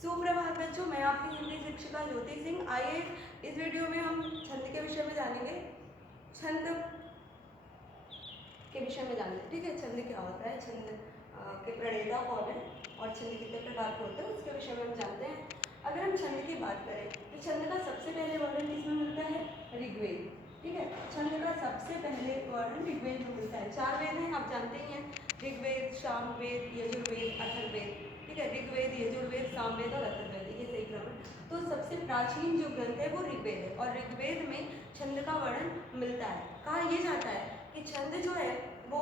सुप्रभात बच्चों, मैं आपकी हिंदी शिक्षिका ज्योति सिंह। आइए इस वीडियो में हम छंद के विषय में जानेंगे। छंद के विषय में जानेंगे, ठीक है। छंद क्या होता है, छंद के प्रणेता कौन है और छंद कितने प्रकार के होते हैं उसके विषय में हम जानते हैं। अगर हम छंद की बात करें तो छंद का सबसे पहले वर्णन किसमें मिलता है? ऋग्वेद, ठीक है। छंद का सबसे पहले वर्णन ऋग्वेद में मिलता है। 4 वेद हैं, आप जानते ही हैं, ऋग्वेद, सामवेद, यजुर्वेद, अथर्ववेद, ठीक है। ऋग्वेद, यजुर्वेद, सामवेद और अथर्ववेद, ये सही क्रम है। तो सबसे प्राचीन जो ग्रंथ है वो ऋग्वेद है और ऋग्वेद में छंद का वर्णन मिलता है। कहा यह जाता है कि छंद जो है वो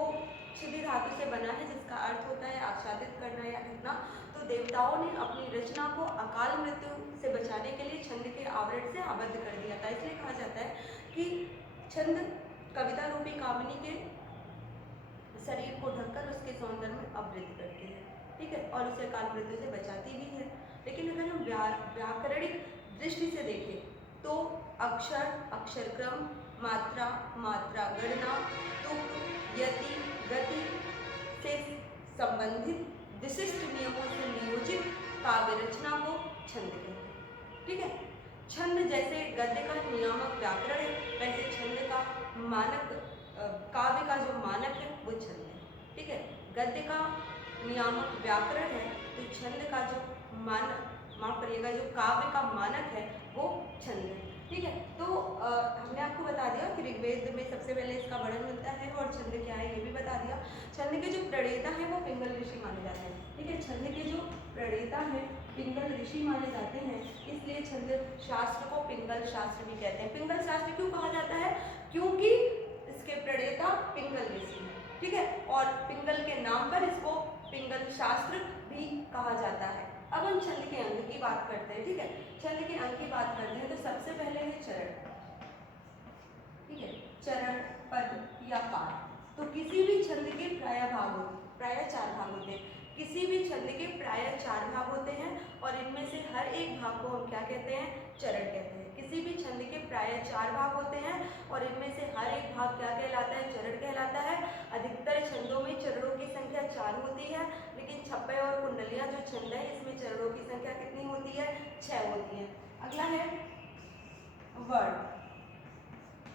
छिदी धातु से बना है, जिसका अर्थ होता है आच्छादित करना या ढकना। तो देवताओं ने अपनी रचना को अकाल मृत्यु से बचाने के लिए छंद के आवरण से आबद्ध कर दिया था। इसलिए कहा जाता है कि छंद कविता रूपी कामिनी के शरीर को ढककर उसके सौंदर्य में आवृत्त करती है, ठीक है, और उसे अकाल मृत्यु से बचाती भी है। लेकिन अगर हम व्याकरणिक दृष्टि से देखें तो अक्षर, अक्षरक्रम, मात्रा, मात्रा गणना, तुक, यति, गति से संबंधित विशिष्ट नियमों से नियोजित काव्य रचना को छंद कहते हैं, ठीक है। छंद जैसे गद्य का नियामक व्याकरण है, वैसे छंद का मानक काव्य का जो मानक है वो छंद है, ठीक है। गद्य का नियामक व्याकरण है तो छंद का जो माफ करिएगा, जो काव्य का मानक है वो छंद है, ठीक है। तो हमने आपको बता दिया कि ऋग्वेद में सबसे पहले इसका वर्णन मिलता है और छंद क्या है ये भी बता दिया। छंद के जो प्रणेता है वो पिंगल ऋषि माने जाते हैं, ठीक है। छंद के जो प्रणेता है पिंगल ऋषि माने जाते हैं, इसलिए छंद शास्त्र को पिंगल शास्त्र भी कहते हैं। पिंगल शास्त्र क्यों कहा जाता है? क्योंकि इसके प्रणेता पिंगल ऋषि हैं, ठीक है, और पिंगल के नाम पर इसको पिंगल शास्त्र भी कहा जाता है। अब हम छंद के अंग की बात करते हैं, ठीक है। छंद के अंग की बात करते हैं तो सबसे पहले है चरण, ठीक है। चरण, पद या पाद। तो किसी भी छंद के प्राय 4 भाग होते हैं। किसी भी छंद के प्राय 4 भाग होते हैं और इनमें से हर एक भाग को हम क्या कहते हैं? चरण कहते हैं। किसी भी छंद के प्राय 4 भाग होते हैं और इनमें से हर एक भाग क्या कहलाता है? चरण कहलाता है। अधिकतर छंदों में चरणों की संख्या 4 होती है, लेकिन छप्पे और कुंडलियां जो छंद है इसमें चरणों की संख्या कितनी होती है? 6 होती है। अगला है वर्ण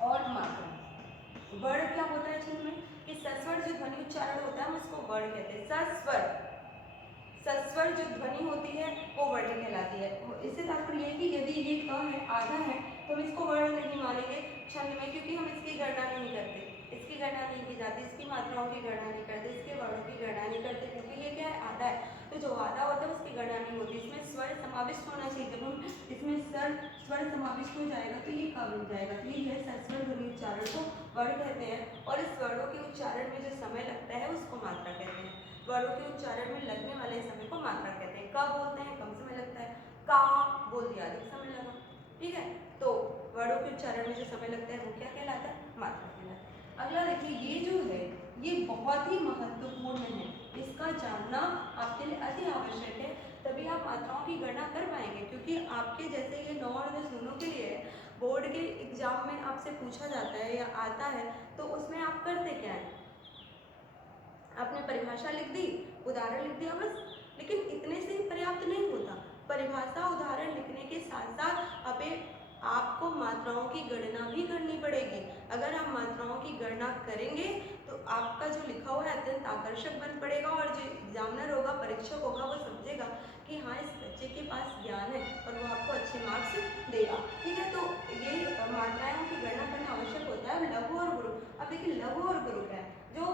और मात्रा। वर्ण क्या होता है छंद में कि सस्वर जो ध्वनि उच्चारण होता है हम उसको वर्ण कहते हैं। सस्वर जो ध्वनि होती है वो वर्ण कहलाती है। इससे तात्पर्य है कि यदि ये क है, आधा है, तो हम इसको वर्ण नहीं मानेंगे छंद में, क्योंकि हम इसकी गणना नहीं करते, इसकी गणना नहीं की जाती, इसकी मात्राओं की गणना नहीं करते, इसके वर्णों की गणना नहीं करते, क्योंकि ये क्या है? आधा है। तो जो आधा होता है उसकी गणना नहीं होती। इसमें स्वर समाविष्ट होना चाहिए। जब हम इसमें स्वर समाविष्ट हो जाएगा तो ये का बन जाएगा। तो ये है सस्वर ध्वनि उच्चारण को वर्ण कहते हैं। और इस वर्णों के उच्चारण में जो समय लगता है उसको मात्रा कहते हैं। वर्णों के उच्चारण में लगने वाले समय को मात्रा कहते हैं। क बोलते हैं कम समय लगता है, का बोल दिया अधिक समय लगा, ठीक है। तो वर्णों के उच्चारण में जो समय लगता है वो क्या कहलाता है? मात्रा कहलाता है। अगला देखिए, ये जो है ये बहुत ही महत्वपूर्ण है, इसका जानना आपके लिए अति आवश्यक है, तभी आप मात्राओं की गणना कर पाएंगे। क्योंकि आपके जैसे ये 9 और 10 दोनों के लिए बोर्ड के एग्जाम में आपसे पूछा जाता है या आता है, तो उसमें आप करते क्या है? आपने परिभाषा लिख दी, उदाहरण लिख दिया बस, लेकिन इतने से ही पर्याप्त नहीं होता। परिभाषा उदाहरण लिखने के साथ साथ आपको मात्राओं की गणना भी करनी पड़ेगी। अगर आप मात्राओं की गणना करेंगे तो आपका जो लिखा हुआ है अत्यंत आकर्षक बन पड़ेगा और जो एग्जामिनर होगा, परीक्षक होगा, वो समझेगा कि हाँ इस बच्चे के पास ज्ञान है और वो आपको अच्छे मार्क्स देगा, ठीक है। तो ये मात्राओं की गणना करना आवश्यक होता है। लघु और गुरु, अब देखिए लघु और गुरु क्या है? जो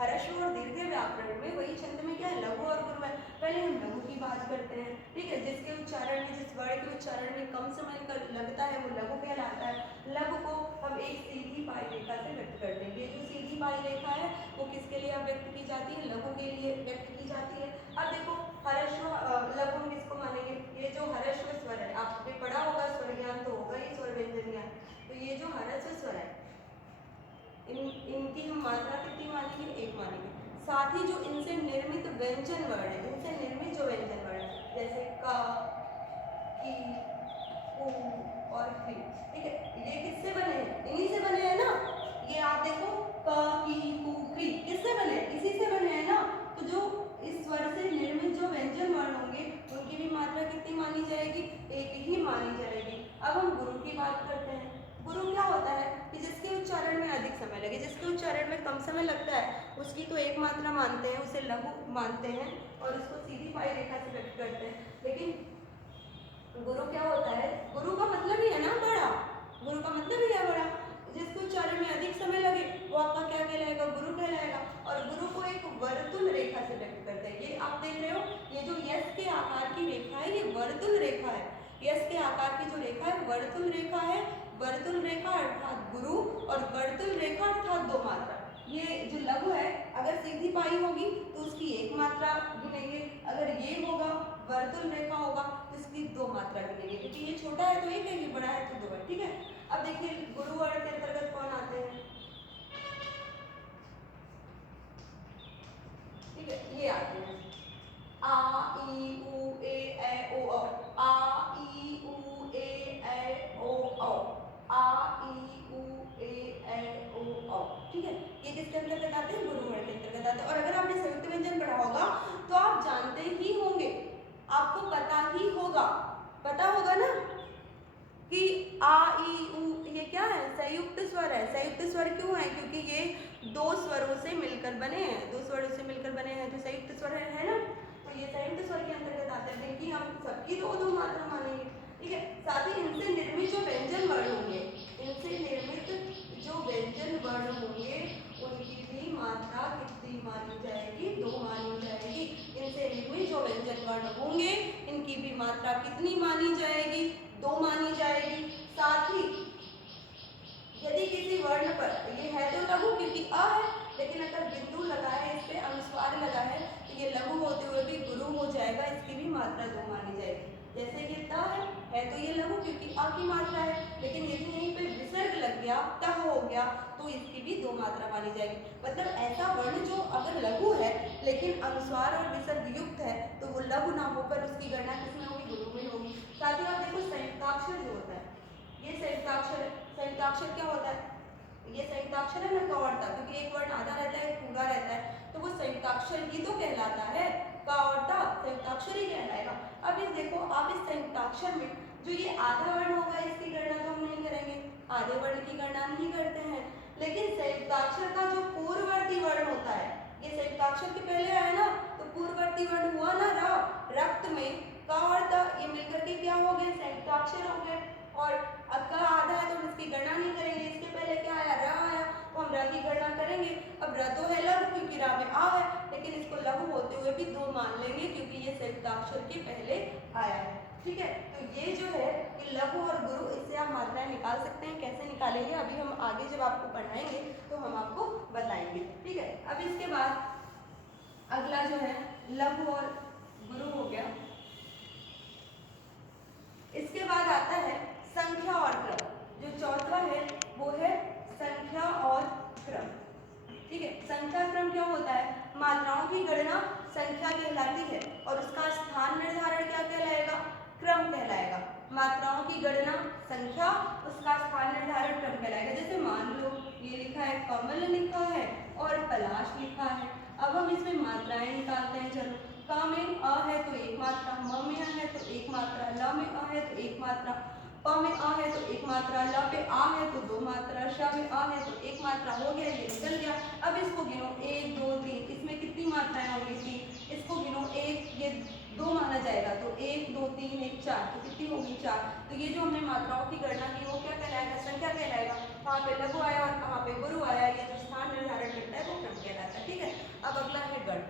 ह्रस्व और दीर्घ व्याकरण में वही छंद में क्या है? लघु और गुरु है। पहले हम लघु की बात करते हैं, ठीक है। जिसके उच्चारण में, जिस वर्ण के उच्चारण में कम समय लगता है वो लघु कहलाता है। लघु को हम एक सीधी पाई रेखा से व्यक्त करते हैं। ये जो सीधी पाई रेखा है वो किसके लिए व्यक्त की जाती है? लघु के लिए व्यक्त की जाती है। अब देखो ह्रस्व लघु हम किसको मानेंगे? ये जो ह्रस्व स्वर है, आपने पढ़ा होगा, स्वर ज्ञान तो होगा ही, स्वर व्यंजन ज्ञान। तो ये जो ह्रस्व स्वर है इनकी हम मात्रा कितनी मानेंगे? 1 मानेंगे। साथ ही जो इनसे निर्मित व्यंजन वर्ण है, इनसे निर्मित जो व्यंजन वर्ण है जैसे का, की, कु और क्री, ठीक है, ये किससे बने हैं? इन्हीं से बने हैं ना। ये आप देखो का, की, कु, क्री किससे बने हैं? इसी से बने हैं ना। तो जो इस स्वर से निर्मित जो व्यंजन वर्ण होंगे उनकी भी मात्रा कितनी समय लगे। जिसके उच्चारण में कम समय लगता है उसकी तो एक मात्रा मानते हैं, उसे लघु मानते हैं और उसको सीधी पाई रेखा से व्यक्त करते हैं। लेकिन गुरु क्या होता है, गुरु का मतलब ही है ना बड़ा, गुरु का मतलब ही है बड़ा। जिसके उच्चारण में अधिक समय लगे वो आपका क्या कहलाएगा, गुरु कहलाएगा। और गुरु को एक वर्तुल रेखा से व्यक्त करते हैं। ये आप देख रहे हो, ये जो यस के आकार की रेखा है ये वर्तुल रेखा है। यस के आकार की जो रेखा है वर्तुल रेखा है। वर्तुल रेखा अर्थात गुरु और वर्तुल रेखा अर्थात दो मात्रा। ये जो लघु है अगर सीधी पाई होगी तो उसकी एक मात्रा गिनेंगे, अगर ये होगा वर्तुल रेखा होगा तो इसकी दो मात्रा गिनेंगे, क्योंकि ये छोटा है तो एक है, ये बड़ा है तो दो है। ठीक है, अब देखिए गुरु वर्ण के अंतर्गत कौन आते हैं, ठीक है, ये आते हैं आ ई उ ए ऐ ओ औ, आ ई उ ए ऐ ओ औ, आ ई उ ए ऐ ओ औ। ठीक है, ये किसके अंतर्गत आते हैं, गुरु वर्ण के अंतर्गत आते हैं। और अगर आपने संयुक्त व्यंजन पढ़ा होगा तो आप जानते ही होंगे, आपको पता ही होगा, पता होगा ना कि आ ई उ ये क्या है, संयुक्त स्वर है। संयुक्त स्वर क्यों है, क्योंकि ये दो स्वरों से मिलकर बने हैं, दो स्वरों से मिलकर बने हैं तो संयुक्त स्वर है ना, तो ये संयुक्त स्वर के अंतर्गत आते हैं। देखिए हम सबकी दो दो मात्रा मानेंगे। ठीक है, साथ ही इनसे निर्मित जो व्यंजन वर्ण होंगे, इनसे निर्मित जो व्यंजन वर्ण होंगे उनकी भी मात्रा कितनी मानी जाएगी, दो मानी जाएगी। इनसे निर्मित जो व्यंजन वर्ण होंगे इनकी भी मात्रा कितनी मानी जाएगी, दो मानी जाएगी। साथ ही यदि किसी वर्ण पर, ये है तो लघु क्योंकि अ है, लेकिन अगर बिंदु लगा है, इस पे अनुस्वार लगा है तो ये लघु होते हुए भी गुरु हो जाएगा, इसकी भी मात्रा दो मानी जाएगी। जैसे ये त है तो ये लघु क्योंकि अ की मात्रा है, लेकिन यदि यहीं पे विसर्ग लग गया, ट हो गया तो इसकी भी दो मात्रा मानी जाएगी। मतलब ऐसा वर्ण जो अगर लघु है लेकिन अनुस्वार और विसर्ग युक्त है तो वो लघु ना होकर उसकी गणना किसमें होगी, गुरु में होगी। साथ ही आप देखो संयुक्ताक्षर जो होता है, ये संयुक्ताक्षर है। संयुक्ताक्षर क्या होता है, ये संयुक्ताक्षर है ना क और ट, क्योंकि एक वर्ण आधा रहता है एक पूरा रहता है तो वो संयुक्ताक्षर ही तो कहलाता है, क और ट संयुक्ताक्षर ही कहलाएगा। अब इस देखो, आप इस संयुक्ताक्षर में जो ये आधा वर्ण होगा इसकी गणना तो हम नहीं करेंगे, आधे वर्ण की गणना नहीं करते हैं। लेकिन संयुक्ताक्षर का जो पूर्ववर्ती वर्ण होता है, ये संयुक्ताक्षर के पहले आया ना तो पूर्ववर्ती वर्ण हुआ ना र, रक्त में क और त ये मिलकर के क्या हो गए, संयुक्ताक्षर हो गए। और क आधा है तो हम इसकी गणना नहीं करेंगे, इसके पहले क्या आया, र आया तो हम र की गणना करेंगे। अब र तो है लघु क्योंकि र में आ है, लेकिन इसको लघु होते हुए भी दो मान लेंगे क्योंकि ये संयुक्ताक्षर के पहले आया है। ठीक है, तो ये जो है कि लघु और गुरु, इससे आप मात्राएं निकाल सकते हैं। कैसे निकालेंगे अभी हम आगे जब आपको पढ़ाएंगे तो हम आपको बताएंगे। ठीक है, अब इसके बाद अगला जो है लघु और गुरु हो गया। इसके बाद आता है संख्या और क्रम। जो चौथा है वो है संख्या और क्रम। ठीक है, संख्या क्रम क्या होता है, मात्राओं की गणना संख्या कहलाती है और उसका स्थान निर्धारण क्या कहलाएगा, क्रम कहलाएगा। मात्राओं की गणना संख्या, उसका स्थान निर्धारण क्रम कहलाएगा। जैसे मान लो ये लिखा है कमल लिखा है और पलाश लिखा है। अब हम इसमें मात्राएं निकालते हैं। चलो, क में अ है तो एक मात्रा, म में अ है तो एक मात्रा, ल में अ है तो एक मात्रा, प में अ है तो एक मात्रा, ल पे आ है तो दो मात्रा, श में अ है तो एक मात्रा। हो गया, ये निकल गया। अब इसको गिनो 1 2 3, इसमें कितनी मात्राएं होंगी, 3। इसको गिनो 1, ये 2 माना जाएगा तो 1 2 3 1 4, तो कितनी होगी 4। तो ये जो हमने मात्राओं की गणना की वो क्या कहलाएगा, संख्या कहलाएगा। कहाँ पे लघु आया और कहाँ पे गुरु आया, ये जो स्थान निर्धारण करता है वो क्रम कहलाता है। ठीक है, अब अगला है गण।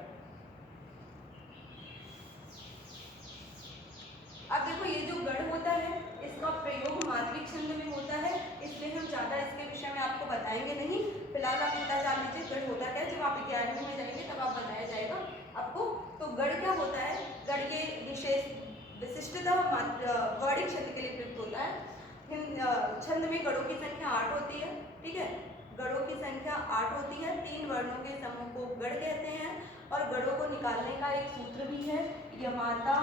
अब देखो ये जो गण होता है इसका प्रयोग मात्रिक छंद में होता है, इसलिए हम ज्यादा इसके विषय में आपको बताएंगे नहीं। फिलहाल आप पता जान लीजिए गण होता क्या है, जब आप 11वीं में जाएंगे तब आप बताया जाएगा आपको। तो गण क्या होता है, गण के विशेष विशिष्टता वर्णिक छंद के लिए प्रयुक्त होता है। छंद में गणों की संख्या 8 होती है। ठीक है, गणों की संख्या 8 होती है। 3 वर्णों के समूह को गण कहते हैं और गणों को निकालने का एक सूत्र भी है, यमाता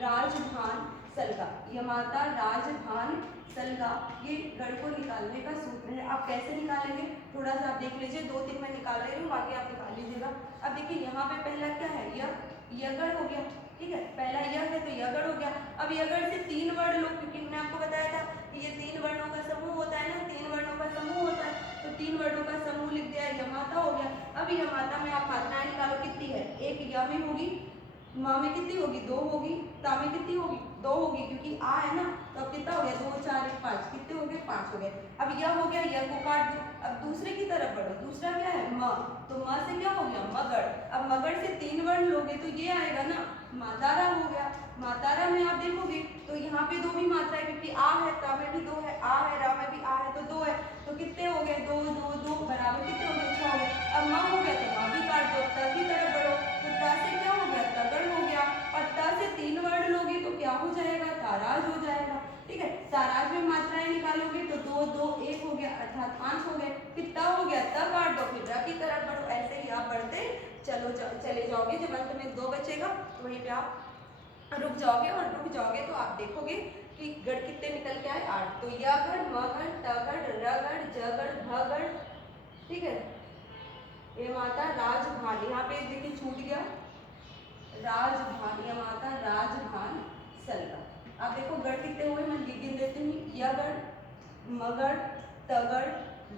राजधान सलगा। यमाता राजधान सलगा, ये गण को निकालने का सूत्र है। आप कैसे निकालेंगे थोड़ा सा आप देख लीजिए, 2-3 मैं निकाल रही हूँ, बाकी आप निकाल लीजिएगा। अब देखिए यहाँ पे पहला क्या है, यह गण हो गया। ठीक है, पहला यह है तो यह गण हो गया। अब यह गण से 3 वर्ण लो, क्योंकि मैंने आपको बताया था कि ये 3 वर्णों का समूह होता है ना, 3 वर्णों का समूह होता है। तो 3 वर्णों का अब यह मात्रा में आप मात्राएं निकालो कितनी है, एक य में होगी, म में कितनी होगी 2 होगी, ता में कितनी होगी 2 होगी, क्योंकि आ है ना, तो अब कितना हो गया 2 4 1 5, कितने हो गए 5 हो गए। अब यह हो गया, यह को काट दो। अब दूसरे की तरफ बढ़ो, दूसरा क्या है म, तो म से क्या हो गया मगड़। अब मगड़ से 3 वर्ण लोगे तो ये आएगा ना मातारा हो गया। मातारा में आप देखोगे तो यहाँ पे 2 भी मात्रा है, क्योंकि आ है, ता में भी 2 है, आ है, रा में भी आ है, तो 2 है, तो कितने हो गए 2 2 2 बराबर कितने हो गए 6 हो गए। अब म हो गया तो म भी काट दो, त की तरफ बढ़ो, तो ता से क्या हो गया तगड़ हो गया, और ता से 3 वर्ण लोगे तो क्या हो जाएगा ताराज हो जाएगा। ठीक है, ताराज में मात्राएं निकालोगे तो 2 2 1 हो गया, अर्थात 5 हो गए। कितना हो गया त काट दो, फिर र की तरफ बढ़ो, ऐसे ही आप बढ़ते चले जाओगे। जब अंत में 2 बचेगा तो वहीं पे आप रुक जाओगे, और रुक जाओगे तो आप देखोगे कि गढ़ कितने निकल के आए 8। तो य गढ़, म गढ़, त गढ़, र गढ़, ज गढ़, भ गढ़। ठीक है, ये माता राजभान, यहाँ पे देखिए छूट गया राजभान, यह माता राजभान सलगा। आप देखो गढ़ कितने हुए, मैं गिन देती हूँ, य गढ़, म गढ़, त गढ़,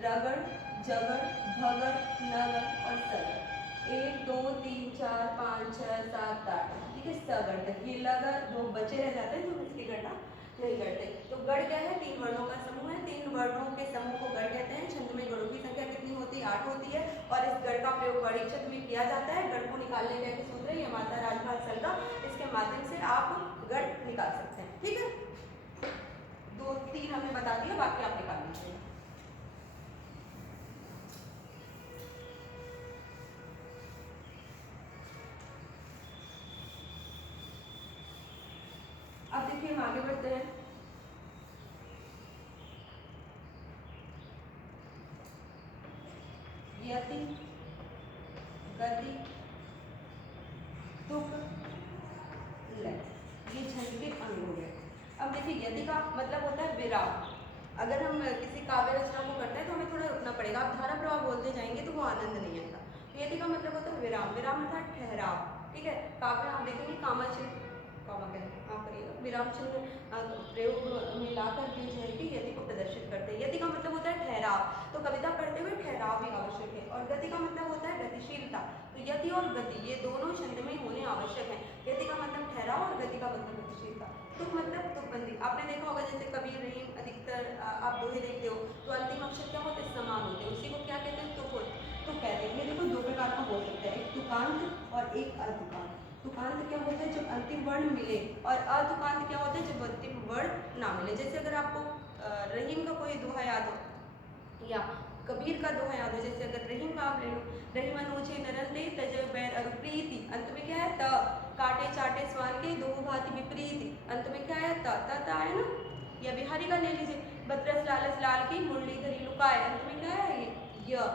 र गढ़, ज गढ़, भ गढ़, न गढ़ और स गढ़। 1 2 3 4 5 6 7 8, ठीक है, स गढ़ तक। ये लगा 2 बचे रह जाते हैं तो इसकी गणना नहीं करते। तो गढ़ क्या है, 3 वर्णों का समूह है, 3 वर्णों के समूह को गढ़ कहते हैं। छंद में गढ़ों की संख्या कितनी होती है 8 होती है, और इस गढ़ का प्रयोग गढ़ी छंद में किया जाता है। गढ़ को निकालने का एक सूत्र है, यह माता राजभान सलगा, इसके माध्यम से आप गढ़ निकाल सकते हैं। ठीक है, 2 3 हमने बता दिया, बाकी आप निकाल लीजिए। अब देखिए हम आगे बढ़ते हैं। यति, गति, तुक, लय, ये छंद के अंग हो गए। अब देखिए यति का मतलब होता है विराम। अगर हम किसी काव्य रचना को करते हैं तो हमें थोड़ा रुकना पड़ेगा, आप धारा प्रवाह बोलते जाएंगे तो वो आनंद नहीं आएगा। तो यति का मतलब होता है विराम, विराम अर्थात ठहराव। ठीक है, काव्य आप देखेंगे कामाचिन्ह, कामा कहते हैं आप करिएगा, विराम चिन्ह प्रयोग में लाकर दी जाएगी, यति को प्रदर्शित करते हैं। यति का मतलब होता है ठहराव, तो कविता पढ़ते हुए ठहराव भी आवश्यक है। और गति का मतलब होता है गतिशीलता, तो यति और गति ये दोनों छंद में होने आवश्यक है। यति का मतलब ठहराव और गति का मतलब गतिशीलता। तुक मतलब तुकबंदी, आपने देखा होगा जैसे कबीर रहीम अधिकतर आप दोहे देखते हो तो अंतिम अक्षर क्या होते हैं समान होते हैं, उसी को क्या कहते हैं तुक कहते हैं। ये देखो 2 प्रकार का हो सकता है, एक तुकांत और एक अतुकांत। तुकांत क्या होता है जब अंतिम वर्ण मिले, और अतुकांत क्या होता है जब अंतिम वर्ण ना मिले। जैसे अगर आपको रहीम का कोई दोहा याद हो या कबीर का दोहा याद हो, जैसे अगर रहीम का आप ले लो, रहीम अनुचे नरन दे तज बैर अरुप्रीति, अंत में क्या है त, काटे चाटे स्वार के दो भांति विपरीति, अंत में क्या है त आया ना। या बिहारी का ले लीजिए, बतरस लालस लाल की मुरली धरी लुकाए, अंत में क्या है य,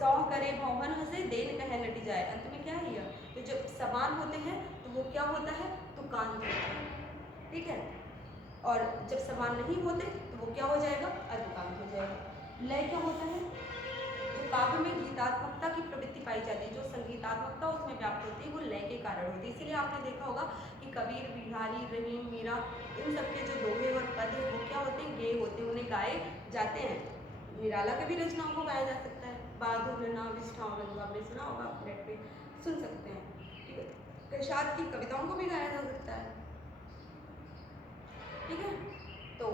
सौ करे भौहन हंसे देन कह लटी जाए, अंत में क्या है य। तो जब समान होते हैं तो वो क्या होता है तुकांत होता है। ठीक है, और जब समान नहीं होते तो वो क्या हो जाएगा अतुकांत हो जाएगा। लय क्या होता है, जो काव्य में गीतात्मकता की प्रवृत्ति पाई जाती है, जो संगीतात्मकता उसमें व्याप्त होती है, वो लय के कारण होती है। इसीलिए आपने देखा होगा कि कबीर, बिहारी, रहीम, मीरा, इन सबके जो दोहे और पद है वो क्या होते हैं गेय होते हैं, उन्हें गाए जाते हैं। निराला के भी रचनाओं को गाया जा सकता है, बहादुर नैना विष्ठाओं रंग, आपने सुना होगा, नेट पे सुन सकते हैं। ठीक है, कशाद की कविताओं को भी गाया जा सकता है। ठीक है, तो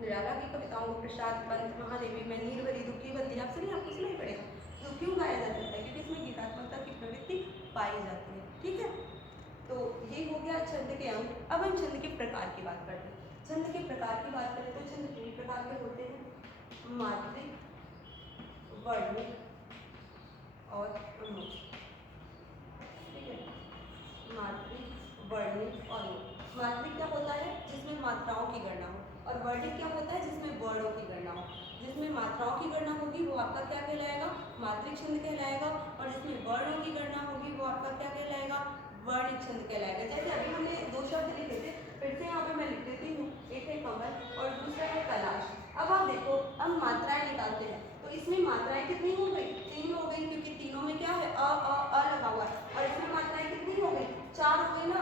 निराला की कविताओं को प्रसाद पंत, महादेवी में नीर भरी दुखी बंदी, आपसे नहीं आपको सुना ही पड़ेगा। तो क्यों गाया जा सकता है, क्योंकि इसमें गीतात्मकता की प्रवृत्ति पाई जाती है। ठीक है, तो ये हो गया छंद के अंग। अब हम छंद के प्रकार की बात करते हैं। छंद के प्रकार की बात करें तो छंद 3 प्रकार के होते हैं, मात्रिक, वर्णिक और अनुज। ठीक है, मात्रिक, वर्णिक और अनुज। मात्रिक क्या होता है जिसमें मात्राओं की गणना हो, और वर्णिक क्या होता है जिसमें वर्णों की गणना हो। जिसमें मात्राओं की गणना होगी वो आपका क्या कहलाएगा मात्रिक छंद कहलाएगा, और जिसमें वर्णों की गणना होगी वो आपका क्या कहलाएगा वर्णिक छंद कहलाएगा। जैसे अभी हमने 2 शब्द लिखे थे, फिर से यहाँ पे मैं लिख देती हूँ, एक है कमल और दूसरा है कैलाश। अब आप देखो हम मात्राएं निकालते हैं तो इसमें मात्राएं कितनी हो गई 3 हो गई, क्योंकि तीनों में क्या है अ लगा हुआ है, और इसमें मात्राएं कितनी हो गई 4 हो गई ना।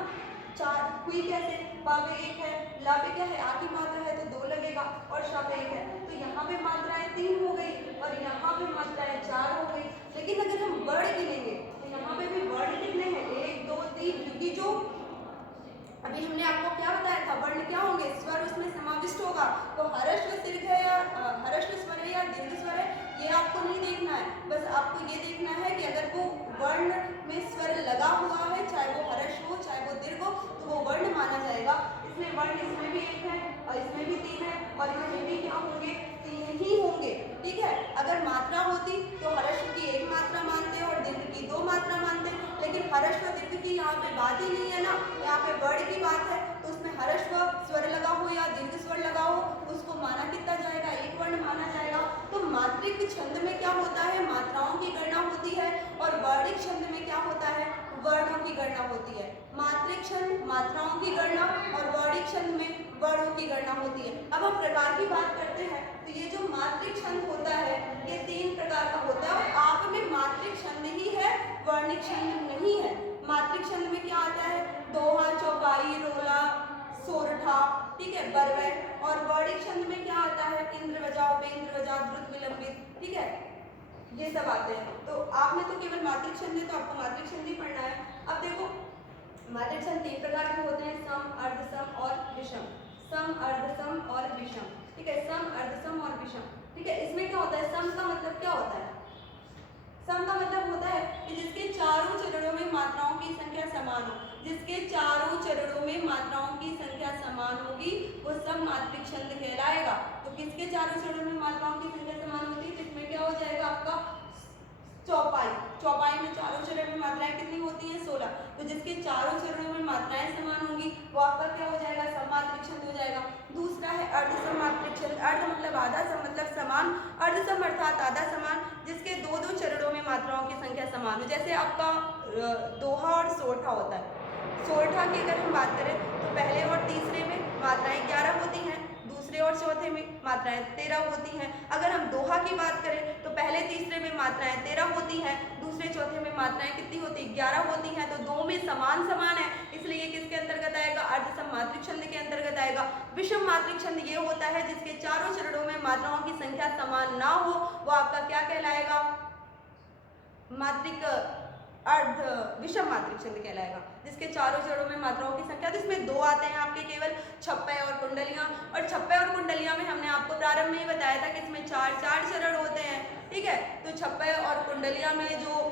4 हुई कैसे, बा पे 1 है, ला पे क्या है आ की मात्रा है तो 2 लगेगा, और श पे 1 है, तो यहाँ पे मात्राएं 3 हो गई और यहाँ पे मात्राएं 4 हो गई। लेकिन अगर हम होगा वो हर्ष दीर्घ है या हर्ष स्वर है या दीर्घ स्वर है, ये आपको नहीं देखना है। बस आपको ये देखना है कि अगर वो वर्ण में स्वर लगा हुआ है, चाहे वो हर्ष हो चाहे वो दीर्घ हो, तो वो वर्ण माना जाएगा। इसमें वर्ण इसमें भी एक है और इसमें भी 3 है और इसमें भी क्या होंगे, 3 ही होंगे। ठीक है, अगर मात्रा होती तो हर्ष की 1 मात्रा मानते और दीर्घ की 2 मात्रा मानते, लेकिन हर्ष व दीर्घ की यहाँ पे बात ही नहीं है ना, यहाँ पे वर्ण की बात है। तो उसमें हर्ष व स्वर लगा हो या दीर्घ स्वर लगा हो, उसको माना कितना जाएगा, 1 वर्ण माना जाएगा। तो मात्रिक छंद में क्या होता है, मात्राओं की गणना होती है और वर्णिक छंद में क्या होता है, वर्णों की गणना होती है। मात्रिक छंद मात्राओं की गणना और वर्णिक छंद में वर्णों की गणना होती है। अब हम प्रकार की बात करते हैं तो ये जो मात्रिक छंद होता है ये 3 प्रकार का होता है और आप में मात्रिक छंद ही है, वर्णिक छंद नहीं है। मात्रिक छंद में क्या आता है, दोहा, चौपाई, रोला, सोरठा, ठीक है, बरवे। और वर्णिक छंद में क्या आता है, इंद्र बजाओ, बेंद्र बजाओ, द्रुत विलंबित, ठीक है, ये सब आते हैं। तो आपने तो केवल मात्रिक छंद है तो आपको मात्रिक छंद ही पढ़ना है। अब देखो मात्रिक छंद 3 प्रकार के होते हैं, सम, अर्धसम और विषम। सम, अर्धसम और विषम, ठीक है, सम, अर्धसम और विषम, ठीक है। इसमें क्या होता है, सम का मतलब क्या होता है, सम का मतलब होता है कि जिसके चारों चरणों में मात्राओं की संख्या समान हो, जिसके चारों चरणों में मात्राओं की संख्या समान होगी वो सम मात्रिक छंद कहलाएगा। तो किसके चारों चरणों में मात्राओं की संख्या समान होती है, तो इसमें क्या हो जाएगा आपका चौपाई। चौपाई में चारों चरण में मात्राएं कितनी होती हैं, 16। तो जिसके चारों चरणों में मात्राएं समान होंगी वो आपका क्या हो जाएगा, सममात्रिक छंद हो जाएगा। दूसरा है अर्धसमात्रिक छंद। अर्ध मतलब आधा, सम मतलब समान, अर्धसम अर्थात आधा समान, जिसके 2-2 चरणों में मात्राओं की संख्या समान हो। जैसे आपका दोहा और सोरठा होता है। सोरठा की अगर हम बात करें तो पहले और तीसरे में मात्राएं 11 होती हैं, दूसरे और चौथे में मात्राएं 13 होती हैं। अगर हम दोहा की बात करें तो पहले तीसरे में मात्राएं 13 होती हैं, दूसरे चौथे में मात्राएं कितनी होती है, 11 होती हैं। तो 2 में समान समान है, इसलिए किसके अंतर्गत आएगा, अर्धसम मात्रिक छंद के अंतर्गत आएगा। विषम मात्रिक छंद ये होता है जिसके चारों चरणों में मात्राओं की संख्या समान ना हो, वो आपका क्या कहलाएगा, मात्रिक अर्ध विषम मात्रिक छंद कहलाएगा, जिसके चारों चरणों में मात्राओं की संख्या। तो इसमें 2 आते हैं आपके केवल, छप्पय और कुंडलियां। और छप्पय और कुंडलियां में हमने आपको प्रारंभ में ही बताया था कि इसमें 4 चरण होते हैं, ठीक है। तो छप्पय और कुंडलियां में जो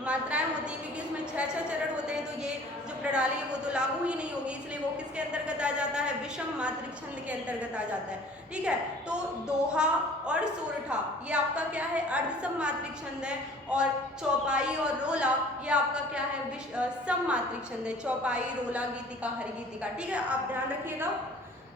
मात्राएं होती हैं, क्योंकि इसमें 6 चरण होते हैं, तो ये जो प्रणाली है वो तो लागू ही नहीं होगी, इसलिए वो किसके अंतर्गत आ जाता है, विषम मात्रिक छंद के अंतर्गत आ जाता है, ठीक है। तो दोहा और सोरठा ये आपका क्या है, अर्धसम मात्रिक छंद है। और चौपाई और रोला ये आपका क्या है, सम मात्रिक छंद है। चौपाई, रोला, गीतिका, हरिगीतिका, ठीक है, आप ध्यान रखिएगा।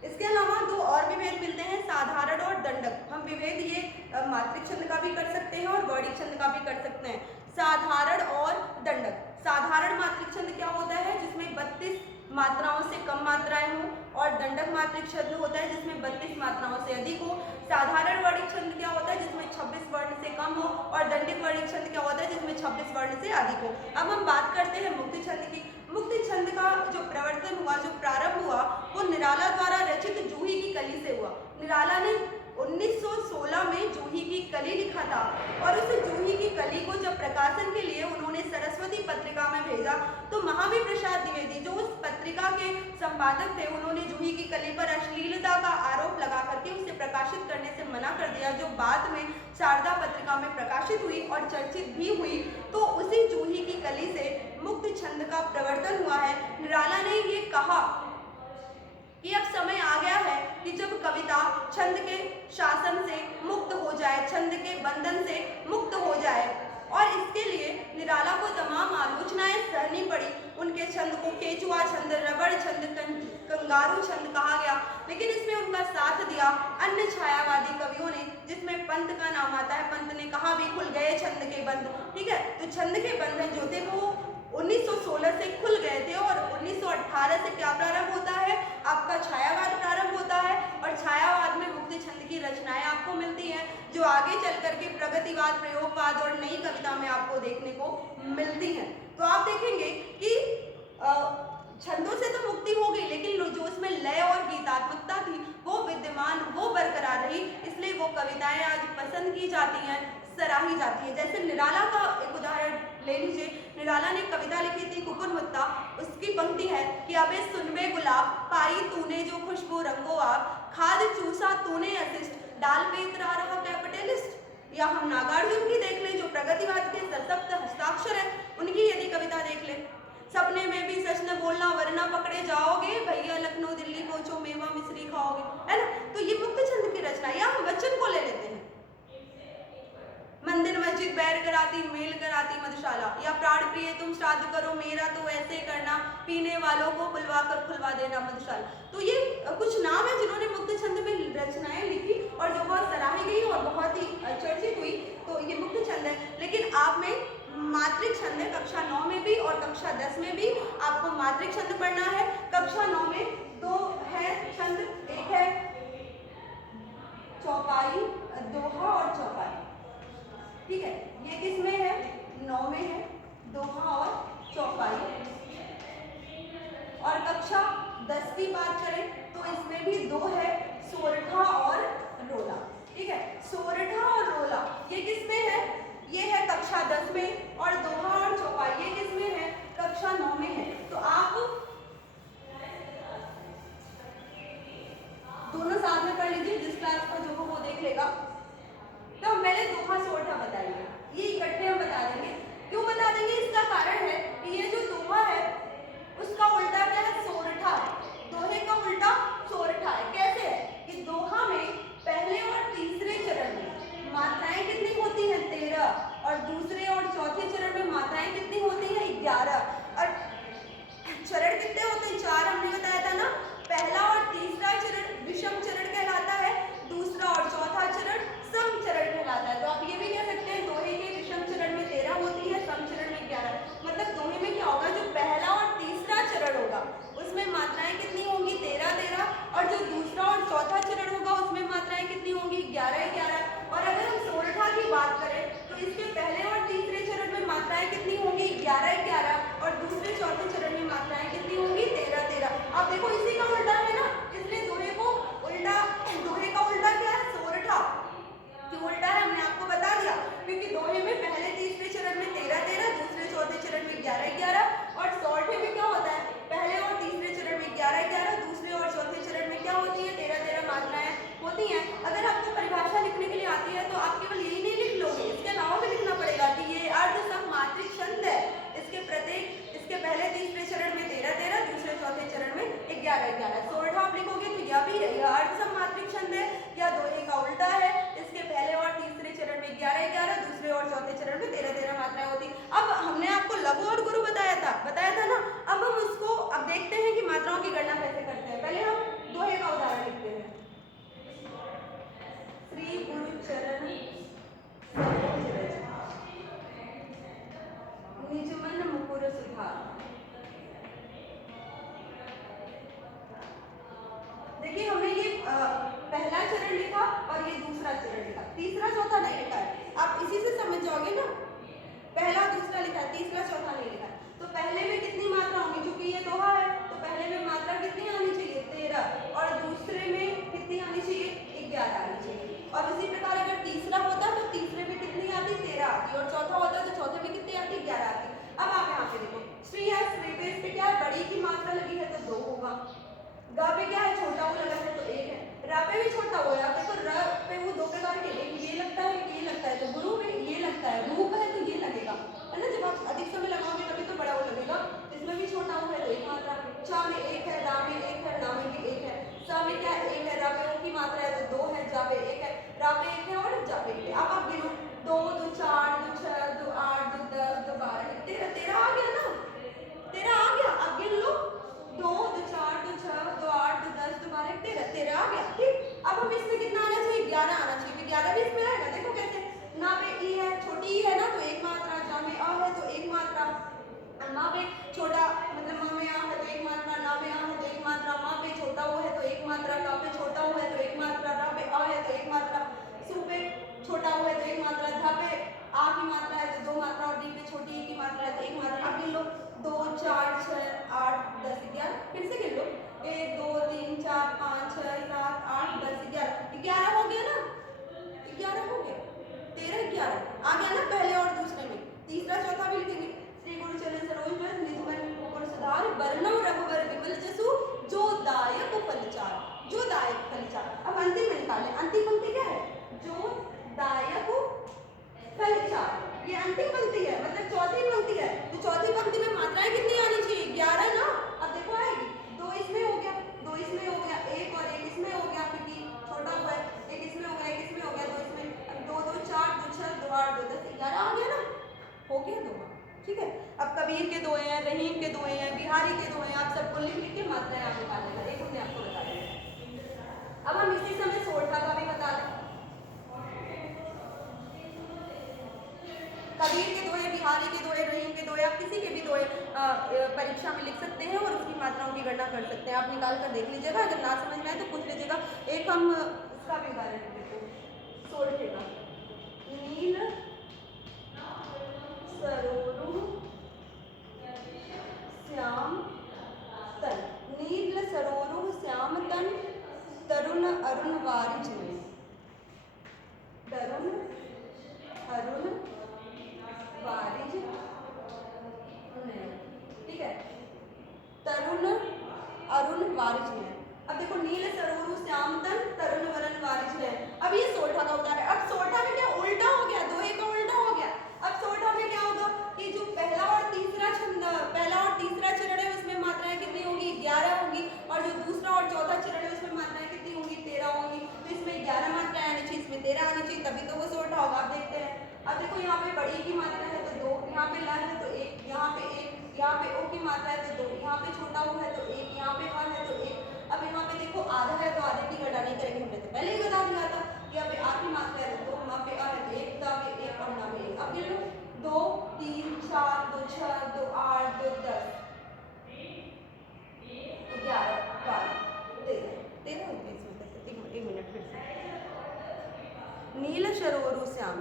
इसके अलावा 2 और भी भेद मिलते हैं, साधारण और दंडक। हम विभेद ये मात्रिक छंद का भी कर सकते हैं और वर्णिक छंद का भी कर सकते हैं। साधारण और दंडक। साधारण मात्रिक छंद क्या होता है, जिसमें 32 मात्राओं से कम मात्राएं हो, और दंडक मात्रिक छंद होता है जिसमें 32 मात्राओं से अधिक हो। साधारण वर्णिक छंद क्या होता है, जिसमें 26 वर्ण से कम हो, और दंडिक वर्णिक छंद क्या होता है, जिसमें 26 वर्ण से अधिक हो। अब हम बात करते हैं मुक्ति छंद की। मुक्ति छंद का जो प्रवर्तन हुआ, जो प्रारंभ हुआ, वो निराला द्वारा रचित जूही की कली से हुआ। निराला ने 1916 में जूही की कली लिखा था, और उस जूही की कली को जब प्रकाशन के लिए उन्होंने सरस्वती पत्रिका में भेजा, तो महावीर प्रसाद द्विवेदी जो उस पत्रिका के संपादक थे, उन्होंने जूही की कली पर अश्लीलता का आरोप लगा करके उसे प्रकाशित करने से मना कर दिया, जो बाद में शारदा पत्रिका में प्रकाशित हुई और चर्चित भी हुई। तो उसी जूही की कली से मुक्त छंद का प्रवर्तन हुआ है। निराला ने ये कहा कि अब समय आ गया है कि जब कविता छंद के शासन से मुक्त हो जाए, छंद के बंधन से मुक्त हो जाए, और इसके लिए निराला को तमाम आलोचनाएं सहनी पड़ी। उनके छंद को केचुआ छंद, रबड़ छंद, कंगारू छंद कहा गया, लेकिन इसमें उनका साथ दिया अन्य छायावादी कवियों ने, जिसमें पंत का नाम आता है। पंत ने कहा भी खुल गए छंद के बंध, ठीक है। तो छंद के बंधन जो थे वो 1916 से खुल गए थे, और 1918 से क्या प्रारंभ होता है, आपका छायावाद प्रारंभ होता है। और छायावाद में मुक्ति छंद की रचनाएं आपको मिलती हैं, जो आगे चल करके प्रगतिवाद, प्रयोगवाद और नई कविता में आपको देखने को मिलती हैं। तो आप देखेंगे कि छंदों से तो मुक्ति हो गई, लेकिन जो उसमें लय और गीतात्मकता थी वो विद्यमान, वो बरकरार रही, इसलिए वो कविताएं आज पसंद की जाती हैं, सराही जाती है। जैसे निराला का एक उदाहरण ले लीजिए। निराला ने कविता लिखी थी कुकुर मुत्ता, उसकी पंक्ति है कि अबे सुनबे गुलाब, पाई तूने जो खुशबू रंगो आप, खाद चूसा तूने अशिष्ट, डाल पे इतरा रहा कैपिटलिस्ट। या हम नागार्जुन की देख लें जो प्रगतिवाद के सशक्त हस्ताक्षर है, उनकी यदि कविता देख लें, सपने में भी सच न बोलना वरना पकड़े जाओगे, भैया लखनऊ दिल्ली पहुंचो मेवा मिश्री खाओगे, है ना। तो ये मुक्त छंद की रचना। या हम वचन को ले लेते हैं, मंदिर मस्जिद बैर कराती मेल कराती मधुशाला, या प्राण प्रिय तुम श्राद्ध करो मेरा तो ऐसे करना, पीने वालों को बुलवा कर खुलवा देना मधुशाला। तो ये कुछ नाम है जिन्होंने मुक्त छंद में रचनाएं लिखी और जो बहुत सराही गई और बहुत ही चर्चित हुई। तो ये मुक्त छंद है। लेकिन आप में मात्रिक छंद है, कक्षा 9 में भी और कक्षा 10 में भी आपको मात्रिक छंद पढ़ना है। कक्षा 9 में दो है छंद, एक है चौपाई, दोहा और चौपाई, ठीक है। ये किस में है? 9 में है, दोहा और चौपाई। और कक्षा 10 की बात करें तो इसमें भी दो है, सोरठा और रोला, ठीक है। सोरठा और रोला ये किस में है? ये है कक्षा 10 में, और दोहा और चौपाई ये किस में है? कक्षा 9 में है। तो आप दोनों साथ में पढ़ लीजिए, जिस क्लास का जो हो वो देख लेगा। तो हम पहले दोहा सोरठा बताएंगे, ये इकट्ठे हम बता देंगे। क्यों बता देंगे? इसका कारण है कि ये जो दोहा है उसका उल्टा क्या है? सोरठा है। दोहे का उल्टा सोरठा है। कैसे है कि दोहा में पहले और तीसरे चरण में मात्राएं कितनी होती हैं? 13, और दूसरे और चौथे चरण में मात्राएं कितनी होती हैं? 11। और चरण कितने होते हैं? 4 हमने बताया था ना। पहला और तीसरा चरण विषम चरण कहलाता है, दूसरा और चौथा चरण सम चरण कहलाता है। तो आप ये भी कह सकते हैं दोहे के विषम चरण में 13 होती है, सम चरण में 11। मतलब दोहे में क्या होगा? जो पहला और तीसरा चरण होगा उसमें मात्राएं कितनी होंगी? 13, और जो दूसरा और चौथा चरण होगा उसमें मात्राएं कितनी होंगी? 11। और अगर हम सोरठा की बात करें तो इसके पहले और तीसरे चरण में मात्राएं कितनी होंगी? 11, और दूसरे चौथे चरण में मात्राएं कितनी होंगी? 13। आप देखो इसी का उल्टा है ना, इसलिए दोहे को उल्टा, दोहे का उल्टा क्या है? सोरठा। क्यों उल्टा है हमने आपको बता दिया, क्योंकि दोहे में पहले तीसरे चरण में 13, दूसरे चौथे चरण में 11, और सोरठे में क्या होता है? पहले और तीसरे चरण में 11, दूसरे और चौथे चरण में क्या होती है? 13 मात्राएं होती हैं। अगर आपको परिभाषा लिखने के लिए आती है तो आप केवल यही नहीं लिख लोगे, इसके अलावा भी लिखना पड़ेगा कि ये अर्ध सम मात्रिक छंद है। इसके पहले तीसरे चरण में 13, दूसरे चौथे चरण में 11। सोरठा आप लिखोगे तो यह भी अर्ध सम मात्रिक छंद है, या दोहे का उल्टा है। इसके पहले और तीसरे चरण में 11, दूसरे और चौथे चरण में 13 मात्राएं होती। अब हमने आपको लघु और गुरु बताया था ना। अब हम उसको अब देखते हैं कि मात्राओं की गणना कैसे करते हैं। पहले हम दोहे का उदाहरण लिखते हैं। श्री गुरु चरण निज मन मुकुर सुधार। देखिए हमने ये पहला चरण लिखा और ये दूसरा चरण लिखा, तीसरा चौथा नहीं लिखा है। आप इसी से समझ जाओगे ना, पहला दूसरा लिखा है, तीसरा चौथा नहीं लिखा है। तो पहले में कितनी मात्रा होंगी? क्योंकि ये दोहा है तो पहले में मात्रा कितनी आनी चाहिए? 13, और दूसरे में कितनी आनी चाहिए? 11 आनी चाहिए। और इसी प्रकार अगर तीसरा होता तो तीसरे में कितनी आती? 13 आती, और चौथा होता तो चौथे में कितनी आती? 11 आती। अब आप यहाँ पे देखो, श्री है, श्री पे इस पे क्या है? बड़ी की मात्रा लगी है तो 2 होगा। ग पे क्या है? छोटा वो लगा है तो 1 है। र पे भी छोटा वो है। आप देखो र पे वो 2 प्रकार के, एक ये लगता है, एक ये लगता है। तो गुरु में ये लगता है, रूप है तो ये लगेगा, है ना। जब आप अधिक समय लगाओगे तभी तो बड़ा वो लगेगा। इसमें भी छोटा वो है तो 1 मात्रा। च में 1 है, रा में 1 है, ना में भी 1 है। स में क्या है? 1 है। र पे की मात्रा है तो 2 है, जा पे 1 है, रा पे 1 है और जा पे 1 है। अब आप गिनो, 2, 2, 4, 2, 6, 2, 8, 2, 10, 2, 12, 13 आ गया ना, 13 आ गया। अब गिन लो, 2, 2, 4, 2, 6, 2, 8, 2, 10, 2, 12, 13 आ गया। ठीक। अब हम इसमें कितना आना चाहिए? 11 आना चाहिए। 11 भी इसमें आएगा। देखो कैसे, ना पे ई है, छोटी ई है ना तो 1 मात्रा, जा में अ है तो 1 मात्रा, माँ पे छोटा मतलब माँ में आ है तो 1 मात्रा, ना में आ है तो 1 मात्रा, माँ पे छोटा वो है तो 1 मात्रा, का पे छोटा वो है तो 1 मात्रा, रा पे अ है तो 1 मात्रा, सु पे छोटा वो है तो 1 मात्रा, धा पे आ की मात्रा है तो 2 मात्रा, और डी पे छोटी ई की मात्रा है तो 1 मात्रा। अब गिन लो, 2, 4, 6, 8, 10, 11। फिर से गिन लो, 1, 2, 3, 4, 5, 6, 7, 8, 10, 11 हो गया ना, 11 हो गया। 13, 11 आ गया ना पहले और दूसरे में। तीसरा चौथा भी लिखेंगे ये अंतिम पंक्ति है, मतलब चौथी पंक्ति है, तो चौथी पंक्ति में मात्राएं कितनी आनी चाहिए? 11 ना। अब देखो आएगी, 2 इसमें हो गया, 2 इसमें हो गया, एक और एक इसमें हो गया क्योंकि छोटा हुआ है, एक इसमें हो गया, एक इसमें हो गया, 2 इसमें, अब 2 2 4 2 6 2 8 2 10 11 आ गया ना, हो गया 2। ठीक है, अब कबीर के 2 हैं, रहीम के 2 हैं, बिहारी के 2 हैं, आप सबको लिख लिख के मात्राएं आप निकाल लेना, एक हमने आपको बता दिया। अब हम इसी समय सोठा का भी बता दें। कबीर के 2 है, बिहारी के 2 है, रहीम के 2 है, आप किसी के भी 2 परीक्षा में लिख सकते हैं और उसकी मात्राओं की गणना कर सकते हैं। आप निकाल कर देख लीजिएगा, अगर ना समझ में आए तो पूछ लीजिएगा। एक हम इसका भी उदाहरण देते हैं, सोठे का। नील सरोरु श्याम तन, नील सरोरु श्याम तन, तरुण अरुण वारिज में, तरुण अरुण वारिज में, ठीक है, तरुण अरुण वारिज में। अब देखो नील सरोरु श्याम तन, तरुण वरण वारिज में, अब ये सोठा का उदाहरण है। अब सोठा में क्या उल्टा हो गया, दोहे का उल्टा हो गया। अब सोठा में क्या होगा कि जो पहला और तीसरा छंद, पहला और तीसरा चरण है उसमें मात्राएं कितनी होगी? 11 होगी, और जो दूसरा और चौथा चरण है उसमें मात्राएं कितनी होंगी? 13 होंगी। तो इसमें 11 मात्राएं आनी चाहिए, इसमें 13 आनी चाहिए, तभी तो वो सोठा होगा। आप देखते हैं, अब देखो यहाँ पे बड़ी की मात्रा है तो 2, यहाँ पे ल है तो 1, यहाँ पे 1, यहाँ पे ओ की मात्रा है तो 2, यहाँ पे छोटा ऊ है तो 1, यहाँ पे आ है तो 1। अब यहाँ पे देखो आधा है तो आधे की गणना नहीं करेंगे, हमने तो पहले ही बता दिया था। यहाँ पे आ की मात्रा है तो 2, वहाँ पे आ है तो 1, दा पे 1 और ना पे 1। अब ये लो 2 3 4 2 6 2 8 2 10 11 12 13 हो गए इसमें से। एक मिनट फिर से, नील सरोरु श्याम,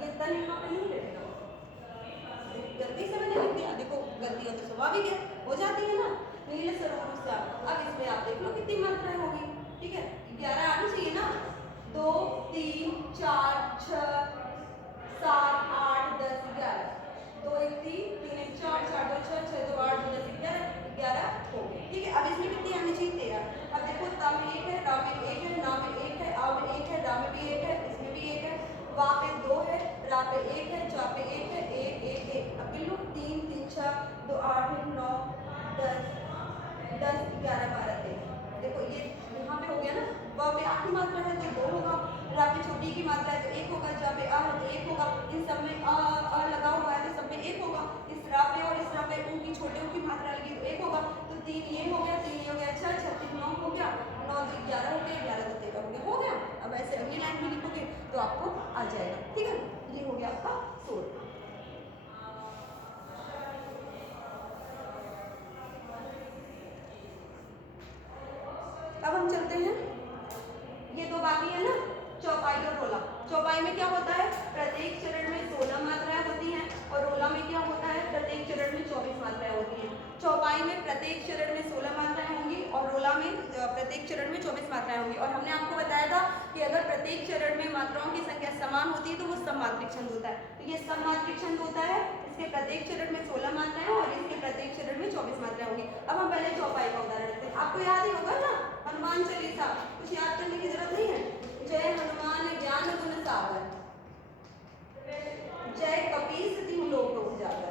ये तन यहाँ पे नहीं लगेगा, गलती से मैंने लिख दिया, देखो गलतियां तो स्वाभाविक है, हो जाती है ना। नील सरोरु श्याम, अब इसमें आप देख लो कितनी मात्राएं होगी, ठीक है, 11 आनी चाहिए ना। 2 3 4 6 7 8 10 11, 2 1 3 3 1 4 4 2 6 6 2 8 2 10 11 हो गए, ठीक है। अब इसमें कितनी आनी चाहिए? 13। अब देखो ता में 1 है, रा में 1 है, ना में 1 है, आ में 1 है, रा में भी 1 है, इसमें भी 1 है, वा पे 2 है, रा पे 1 है, जा पे 1 है, 1 1 1। अब बिल्कुल 3 3 6 2 8 9 10 10 11 12 13। देखो ये यहाँ पे हो गया ना, वा पे आ की मात्रा है तो 2 होगा, रा पे छोटी की मात्रा है तो 1 होगा, जा पे आ है तो 1 होगा, इन सब में आ लगा हुआ है तो सब में 1 होगा, इस रा पे और इस रा पे ऊ की छोटे ऊ की मात्रा लगी तो 1 होगा, तो 3 ये हो गया, 3 ये हो गया, 6 6 3 9 हो गया, 9 2 11 हो गया, 11 2 13 हो गया, हो गया। अब ऐसे अगली लाइन में लिखोगे तो आपको आ जाएगा, ठीक है। ये हो गया आपका सोल। अब हम चलते हैं, ये 2 बाकी है ना, चौपाई और रोला। चौपाई में क्या होता है? प्रत्येक चरण में 16 मात्राएं होती हैं, और रोला में क्या होता है? प्रत्येक चरण में 24 मात्राएं होती हैं। चौपाई में प्रत्येक चरण में 16 मात्राएं होंगी और रोला में प्रत्येक चरण में 24 मात्राएं होंगी। और हमने आपको बताया था कि अगर प्रत्येक चरण में मात्राओं की संख्या समान होती है तो वो सममात्रिक छंद होता है। तो ये सममात्रिक छंद होता है, इसके प्रत्येक चरण में 16 मात्राएं और इसके प्रत्येक चरण में 24 मात्राएं होंगी। अब हम पहले चौपाई का उदाहरण लेते हैं, आपको याद ही होगा ना, हनुमान चालीसा, कुछ याद करने की जरूरत नहीं है। जय हनुमान ज्ञान गुण सागर, जय कपीस तिहु लोक उजागर।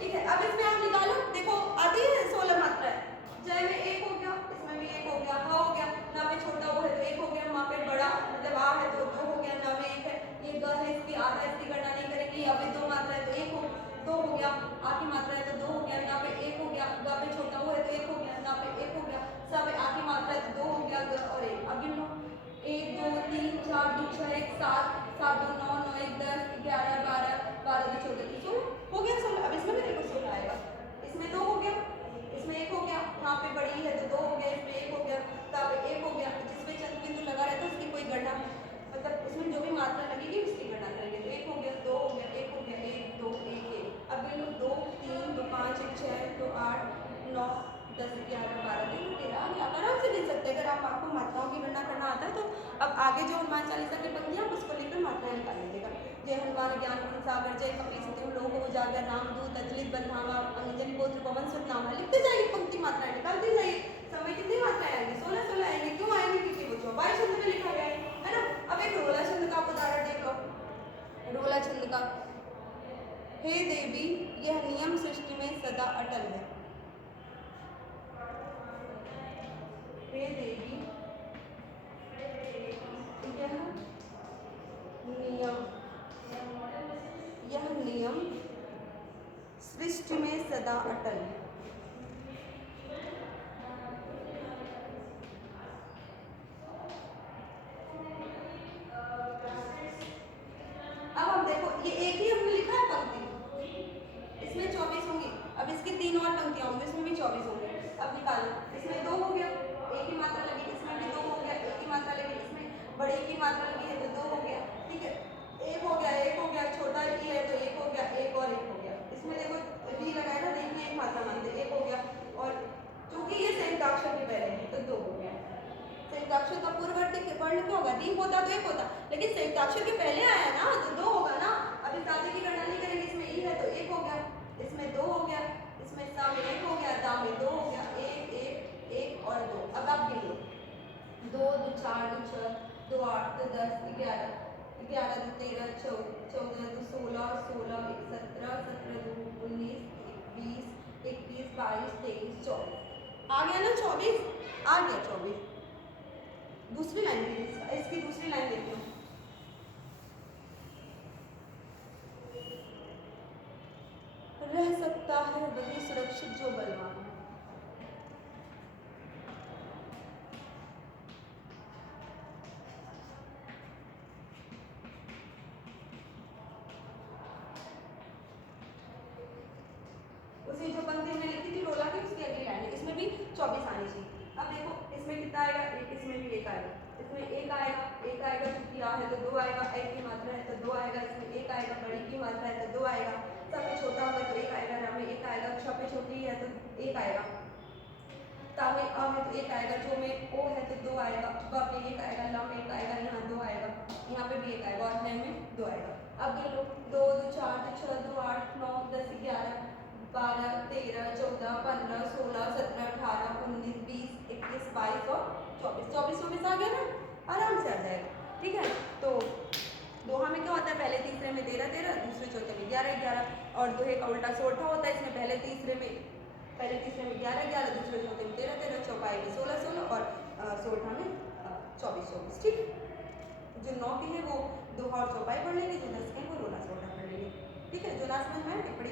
ठीक है, अब इसमें आप निकालो, देखो आती है 16 मात्राएं। जय में 1 हो गया, इसमें भी 1 हो गया, हा हो गया, ना पे छोटा वो है तो 1 हो गया, माँ पे बड़ा मतलब आ है तो 2 हो गया, ना में 1 है, ये ग है, इसकी आधा, इसकी गणना नहीं करेंगे, यहाँ पे 2 मात्रा है तो 1 हो 2 हो गया, आ की मात्रा है तो 2 हो गया, यहाँ पे 1 हो गया, ग पे छोटा वो है तो 1 हो गया, ना पे 1 हो गया, सा पे आ की मात्रा है तो 2 हो गया, ग और 1। अब गिन लो, 1 2 3 4 2 6 1 7 7 2 9 9 1 10 11 12 12 2 14 16 हो गया 16। अब इसमें भी देखो 16 आएगा, इसमें 2 हो गया, इसमें 1 हो गया, यहाँ पे बड़ी है तो 2 हो गया, इसमें 1 हो गया, तब 1 हो गया, जिसमें चंद बिंदु लगा रहता है उसकी कोई गणना, मतलब उसमें जो भी मात्रा लगेगी उसकी गणना करेंगे। तो 1 हो गया, 2 हो गया, 1 हो गया, 1 2 1 1। अब गिन लो, 2 3 2 5 1 6 2 8 9 10 11 12 13 13 आप आराम से लिख सकते हैं अगर आपको मात्राओं की गणना करना आता है। तो अब आगे जो हनुमान चालीसा की पंक्तियां आप उसको लेकर मात्राएं निकाल लीजिएगा। जय हनुमान ज्ञान गुण सागर, जय कपीस तिहु लोक उजागर, रामदूत अतुलित बलधामा, अंजनी पुत्र पवन सुत नामा। लिखते जाइए पंक्ति, मात्राएं निकालते जाइए, हे देवी यह नियम सृष्टि में सदा अटल। अब हम देखो ये एक ही हमने लिखा है पंक्ति, इसमें 24 होंगी। अब इसकी 3 और पंक्तियां होंगी, इसमें भी 24 होंगे। अब निकालो, इसमें 2 हो गया, एक ही मात्रा लगी, इसमें भी 2 हो गया, एक ही मात्रा लगी, इसमें बड़ी की मात्रा लगी है तो 2 हो गया, ठीक है। एक हो गया, एक हो गया, छोटा ई है तो एक हो गया, एक और एक हो गया। इसमें देखो री लगाया ना, री की एक मात्रा मानते, एक हो गया। और चूंकि ये संयुक्ताक्षर के पहले है तो 2 हो गया। संयुक्ताक्षर का पूर्ववर्ती वर्ण क्या होगा? री होता तो 1 होता, लेकिन संयुक्ताक्षर के पहले आया ना तो 2 होगा ना। अब इस आगे की गणना नहीं करेंगे, इसमें ई है तो 1 हो गया, इसमें 2 हो गया, इसमें सा में 1 हो गया, दा में 2 हो गया, 1 1 1 और 2। अब आप गिन लो, 2 2 4 2 6 2 8 2 10 11 11 2 13 14 2 16 16 17 17 2 19 20 21 22 23 24 आ गया ना 24 आ गया 24। दूसरी लाइन इसकी दूसरी लाइन देख लो, रह सकता है वही सुरक्षित जो बलवान है। उसी जो पंक्ति में लिखी थी रोला की, उसकी अगली लाइन है, इसमें भी 24 आनी चाहिए। अब देखो इसमें कितना आएगा? इसमें भी 1 आएगा, इसमें 1 आएगा, 1 आएगा, क्योंकि आ है तो 2 आएगा, एक की मात्रा है तो 2 आएगा, इसमें 1 आएगा, बड़ी की मात्रा है तो 2 आएगा, सब में छोटा होगा तो 1 आएगा, रा में 1 आएगा, क्ष पे छोटी है तो 1 आएगा, ता में आ है तो 1 आएगा, जो में ओ है तो 2 आएगा, ब में 1 आएगा, ला में 1 आएगा, यहाँ 2 आएगा, यहाँ पे भी 1 आएगा और है में 2 आएगा। अब गिन लो, 2 2 4 2 6 2 8 9 10 11 12 13 14 15 16 17 18 19 20 21 22 और 24 24 आ गया ना, आराम से आ जाएगा, ठीक है। तो दोहा में क्या होता है? पहले तीसरे में 13 13, दूसरे चौथे में 11 11, और दोहे का उल्टा सोठा होता है, इसमें पहले तीसरे में 11 11, दूसरे चौथे में 13 13, चौपाई में 16 16 और सोठा में 24 24, ठीक। जो 9 के हैं वो दोहा और चौपाई पढ़ लेंगे, जो 10 के हैं वो रोला सोठा पढ़ लेंगे, ठीक है। जो ना समझ में आए टिप्पणी